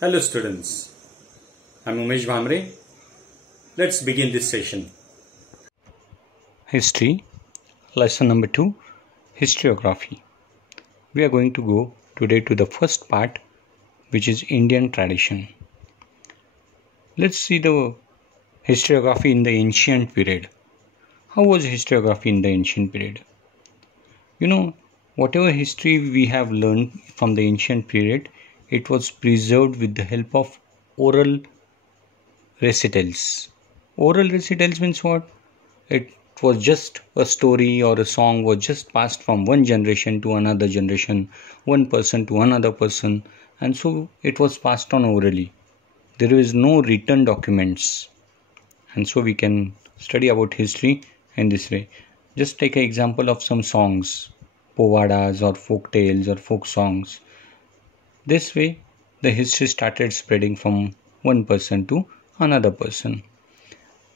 Hello students, I'm Umesh Bhamre. Let's begin this session. History, lesson number 2, historiography. We are going to go today to the first part, which is Indian tradition. Let's see the historiography in the ancient period. How was historiography in the ancient period? Whatever history we have learned from the ancient period, it was preserved with the help of oral recitals. Oral recitals means what? It was just a story or a song was just passed from one generation to another generation, one person to another person, and so it was passed on orally. There is no written documents, and so we can study about history in this way. Just take an example of some songs, povadas or folk tales or folk songs. This way the history started spreading from one person to another person.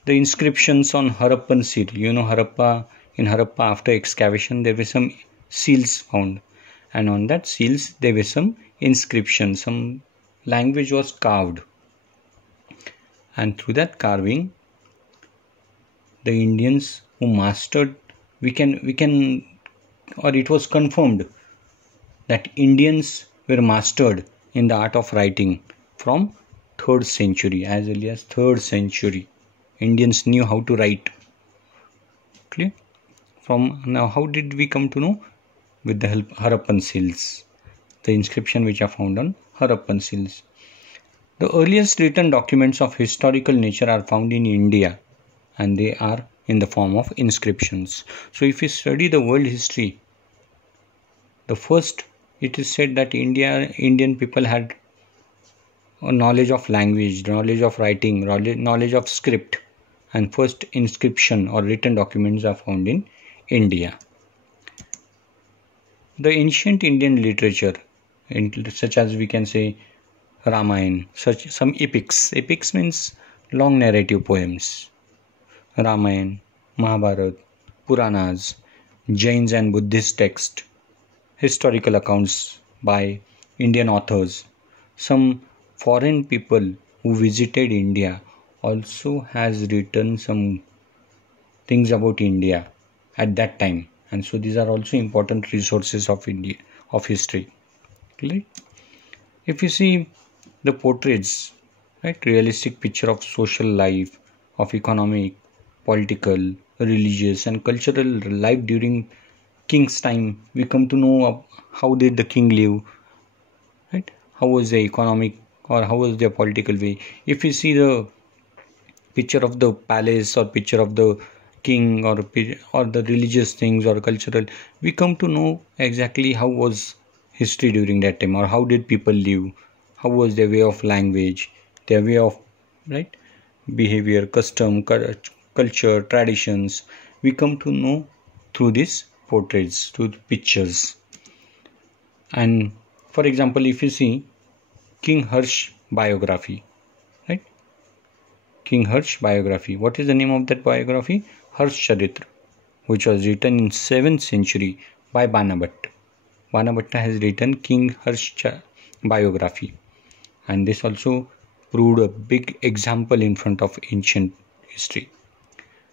The inscriptions on Harappan seal, Harappa, in Harappa after excavation there were some seals found, and on that seals there were some inscriptions, some language was carved, and through that carving the Indians who mastered, it was confirmed that Indians were mastered in the art of writing from 3rd century, as early as 3rd century. Indians knew how to write. Clear? From now, how did we come to know? With the help of Harappan seals, the inscription which are found on Harappan seals. The earliest written documents of historical nature are found in India, and they are in the form of inscriptions. So if we study the world history, the first, it is said that Indian people had a knowledge of language, knowledge of writing, knowledge of script, and first inscription or written documents are found in India. The ancient Indian literature, such as we can say Ramayana, such some epics. Epics means long narrative poems. Ramayana, Mahabharata, Puranas, Jains and Buddhist texts, historical accounts by Indian authors. Some foreign people who visited India also has written some things about India at that time, and so these are also important resources of India, of history. Clear? If you see the portraits, right, realistic picture of social life, of economic, political, religious and cultural life during king's time, we come to know how did the king live, right? How was the economic or how was their political way. If you see the picture of the palace or picture of the king or the religious things or cultural, we come to know exactly how was history during that time, or how did people live, how was their way of language, their way of behavior, custom, culture, traditions. We come to know through these portraits, through the pictures. And for example, if you see King Harsh biography, right? King Harsh biography. What is the name of that biography? Harsh Charitra, which was written in 7th century by Banabhatta. Banabhatta has written King Harsh biography, and this also proved a big example in front of ancient history.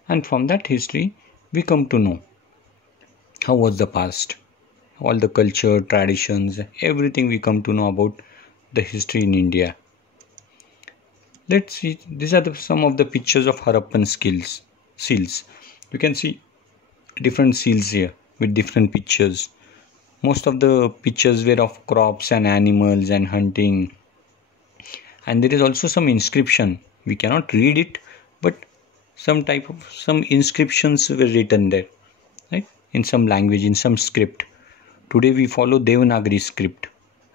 And from that history, we come to know how was the past, all the culture, traditions, everything we come to know about the history in India. Let's see, these are some of the pictures of Harappan seals. You can see different seals here with different pictures. Most of the pictures were of crops and animals and hunting. And there is also some inscription. We cannot read it, but some inscriptions were written there, right? In some language, in some script. Today we follow Devanagari script,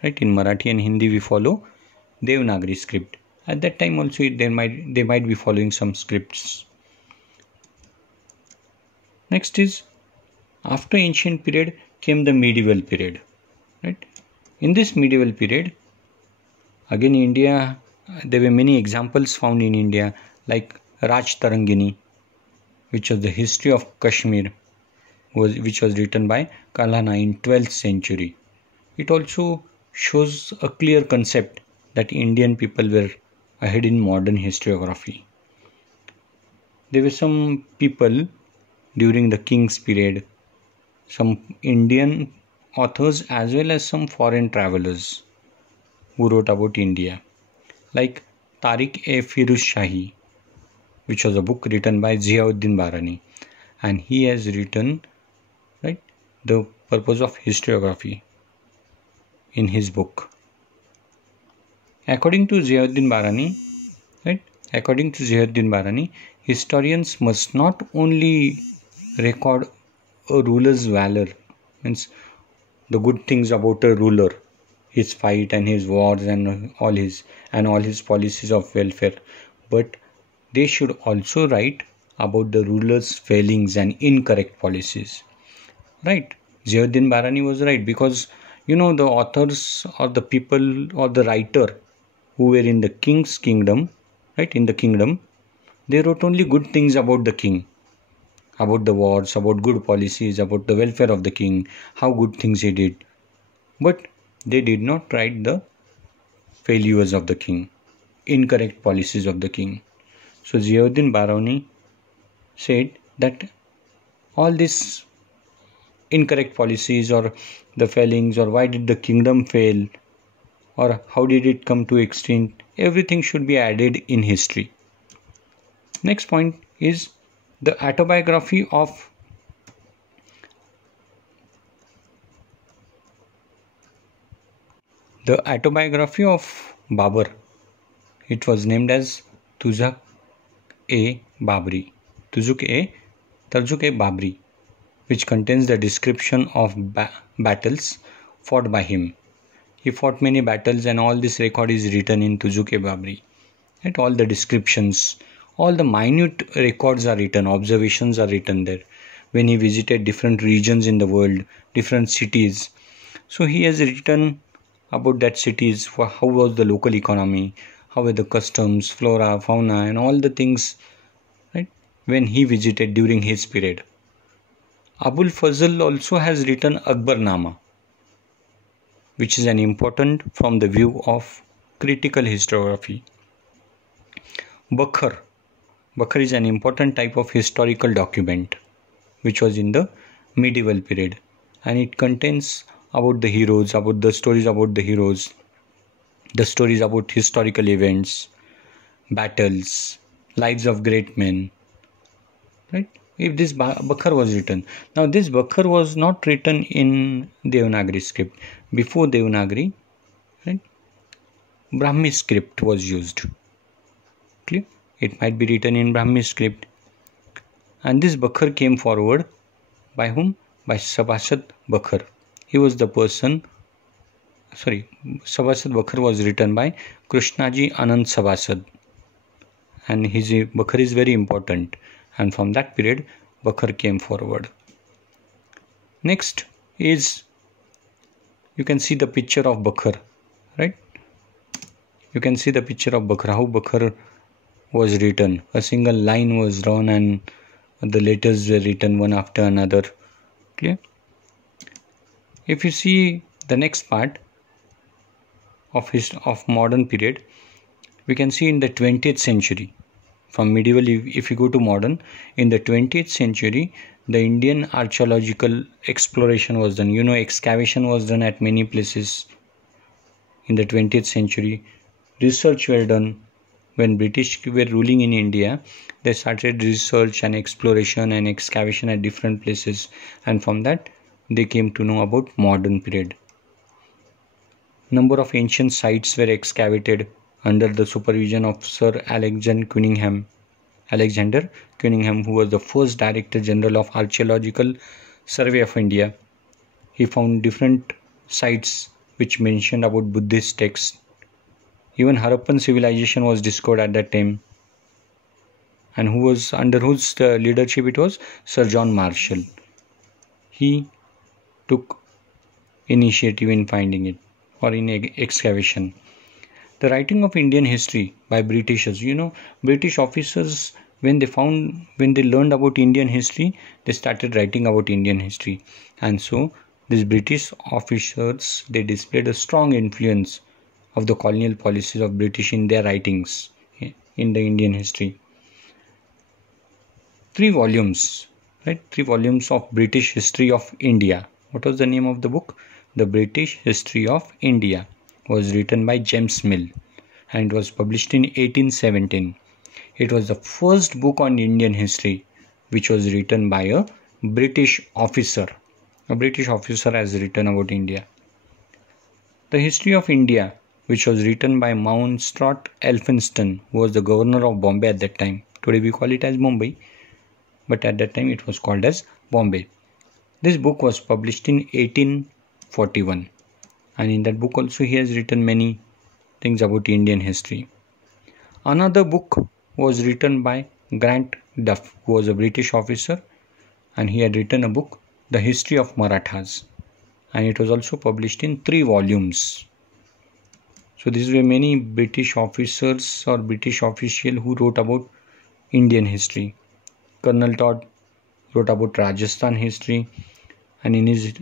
right? In Marathi and Hindi we follow Devanagari script. At that time also they might be following some scripts. Next is, after ancient period came the medieval period, right? In this medieval period, again India, there were many examples found in India, like Raj Tarangini, which was the history of Kashmir, which was written by Kalhana in 12th century. It also shows a clear concept that Indian people were ahead in modern historiography. There were some people during the King's period, some Indian authors as well as some foreign travelers who wrote about India, like Tariq-e-Firuz Shahi, which was a book written by Ziauddin Barani, and he has written, right, the purpose of historiography in his book. According to Ziauddin Barani, historians must not only record a ruler's valor, means the good things about a ruler, his fight and his wars and all his policies of welfare, but they should also write about the ruler's failings and incorrect policies. Right? Ziauddin Barani was right, because the authors or the people or the writer who were in the king's kingdom, right, in the kingdom, they wrote only good things about the king, about the wars, about good policies, about the welfare of the king, how good things he did. But they did not write the failures of the king, incorrect policies of the king. So Ziauddin Barani said that all these incorrect policies or the failings, or why did the kingdom fail, or how did it come to extinct, everything should be added in history. Next point is the autobiography of Babur. It was named as Tuzuk-e Babri, which contains the description of battles fought by him. He fought many battles, and all this record is written in Tuzuk-e Babri. Right? All the descriptions, all the minute records are written, observations are written there. When he visited different regions in the world, different cities, so he has written about that cities, for how was the local economy, how were the customs, flora, fauna, and all the things, right, when he visited during his period. Abul Fazl also has written Akbarnama, which is an important from the view of critical historiography. Bakhar is an important type of historical document which was in the medieval period, and it contains about the heroes, about the stories about the heroes, the stories about historical events, battles, lives of great men, right? If this Bakhar was written. Now this Bakhar was not written in Devanagari script. Before Devanagari, right, Brahmi script was used. Clear? It might be written in Brahmi script. And this Bakhar came forward by whom? By Sabasat Bakhar. He was the person, Sabasat Bakhar was written by Krishnaji Anand Sabasat. And his Bakhar is very important. And from that period, Bakhar came forward. Next is, you can see the picture of Bakhar, right? You can see the picture of Bakhar, how Bakhar was written. A single line was drawn and the letters were written one after another. Clear? If you see the next part of modern period, we can see in the 20th century. From medieval, if you go to modern, in the 20th century, the Indian archaeological exploration was done. Excavation was done at many places in the 20th century. Research were done. When British were ruling in India, they started research and exploration and excavation at different places. And from that, they came to know about modern period. Number of ancient sites were excavated under the supervision of Sir Alexander Cunningham, who was the first Director General of Archaeological Survey of India. He found different sites which mentioned about Buddhist texts. Even Harappan civilization was discovered at that time. And who was under whose leadership it was? Sir John Marshall. He took initiative in finding it, or in excavation. The writing of Indian history by Britishers. British officers, when they learned about Indian history, they started writing about Indian history. And so these British officers, they displayed a strong influence of the colonial policies of British in their writings in the Indian history. 3 volumes, right? 3 volumes of British History of India. What was the name of the book? The British History of India was written by James Mill and it was published in 1817. It was the first book on Indian history which was written by a British officer. A British officer has written about India. The History of India, which was written by Mountstuart Elphinstone, who was the governor of Bombay at that time. Today we call it as Mumbai, but at that time it was called as Bombay. This book was published in 1841, and in that book also he has written many things about Indian history. Another book was written by Grant Duff, who was a British officer, and he had written a book, The History of Marathas, and it was also published in 3 volumes. So these were many British officers or British officials who wrote about Indian history. Colonel Todd wrote about Rajasthan history, and in his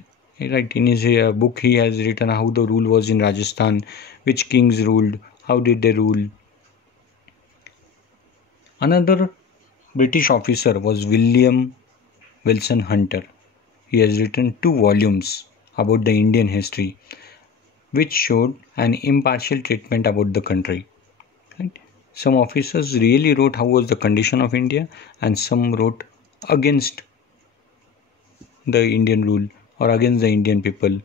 book he has written how the rule was in Rajasthan, which kings ruled, how did they rule. Another British officer was William Wilson Hunter. He has written 2 volumes about the Indian history, which showed an impartial treatment about the country. Right? Some officers really wrote how was the condition of India, and some wrote against the Indian rule or against the Indian people.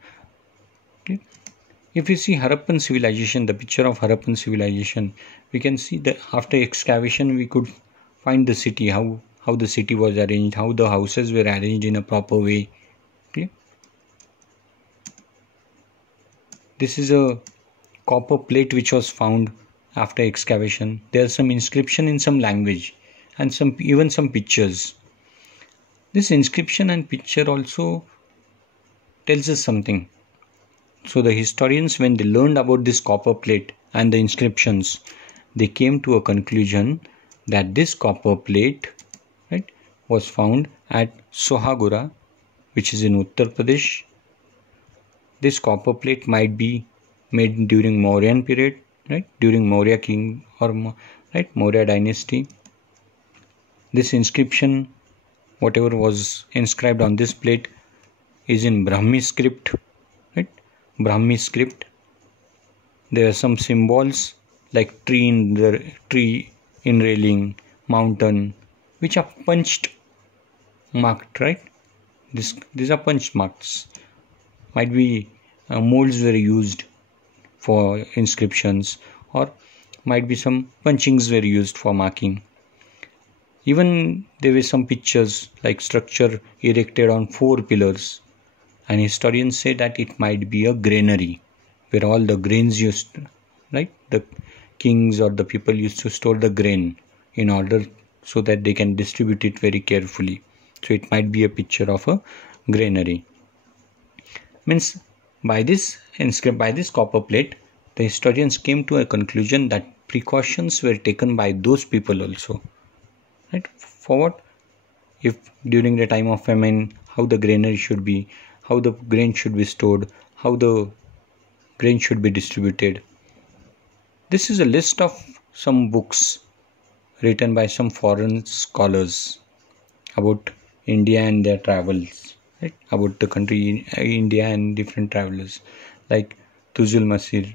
Okay? If you see Harappan civilization, the picture of Harappan civilization, we can see that after excavation we could find the city, how the city was arranged, how the houses were arranged in a proper way. Okay? This is a copper plate which was found after excavation. There are some inscription in some language and even some pictures. This inscription and picture also tells us something. So the historians, when they learned about this copper plate and the inscriptions, they came to a conclusion that this copper plate, right, was found at Sohagura, which is in Uttar Pradesh. This copper plate might be made during Mauryan period, right, during Maurya king or Maurya dynasty. This inscription, whatever was inscribed on this plate, is in Brahmi script, right? Brahmi script. There are some symbols like tree enrailing, mountain, which are punched marked, right? These are punched marks. Might be molds were used for inscriptions, or might be some punchings were used for marking. Even there were some pictures like structure erected on 4 pillars, and historians say that it might be a granary where all the grains used, right? The kings or the people used to store the grain in order so that they can distribute it very carefully. So it might be a picture of a granary. Means by this copper plate, the historians came to a conclusion that precautions were taken by those people also. Right? For what? If during the time of famine, how the granary should be, how the grain should be stored, how the grain should be distributed. This is a list of some books written by some foreign scholars about India and their travels, right? About the country India and different travelers like Tuzul Masir,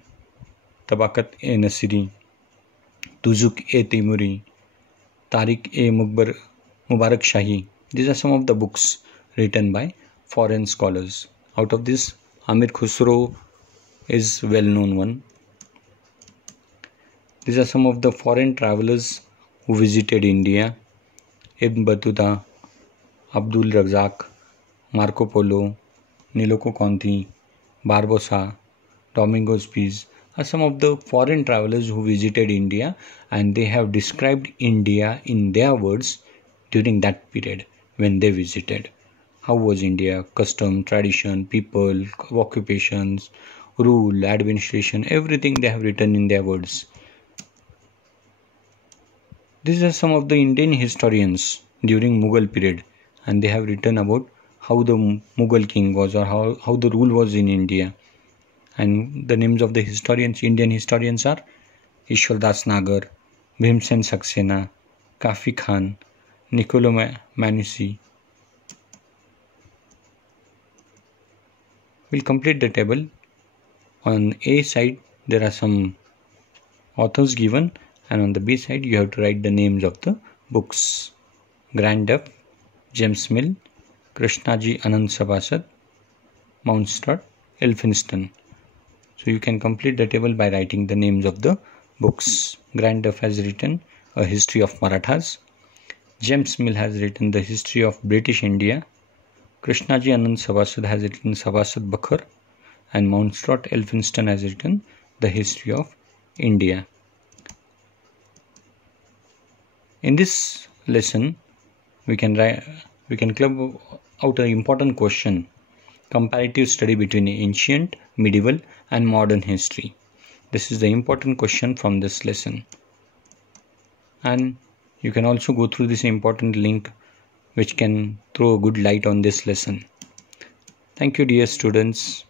Tabakat-e-Nasiri, Tuzuk-e-Timuri, Tariq-e-Mubarak Shahi. These are some of the books written by foreign scholars. Out of this, Amir Khusro is well-known one. These are some of the foreign travelers who visited India. Ibn Battuta, Abdul Razak, Marco Polo, Niloko Conti, Barbosa, Domingos Pais are some of the foreign travelers who visited India, and they have described India in their words during that period when they visited. How was India? Custom, tradition, people, occupations, rule, administration, everything they have written in their words. These are some of the Indian historians during Mughal period, and they have written about how the Mughal king was or how the rule was in India. And the names of the historians, Indian historians are Ishwar Das Nagar, Bhimsen Saxena, Kafi Khan, Niccolo Manussi. We'll complete the table. On A side there are some authors given, and on the B side you have to write the names of the books. Grand Duff, James Mill, Krishnaji Anand Sabhasad, Mount Stuart, Elphinstone. So you can complete the table by writing the names of the books. Grand Duff has written A History of Marathas. James Mill has written The History of British India. Krishnaji Anand Sabhasad has written Sabhasad Bakhar, and Mount Stuart Elphinstone has written The History of India. In this lesson, we can club out an important question: comparative study between ancient, medieval, and modern history. This is the important question from this lesson. And you can also go through this important link which can throw a good light on this lesson. Thank you, dear students.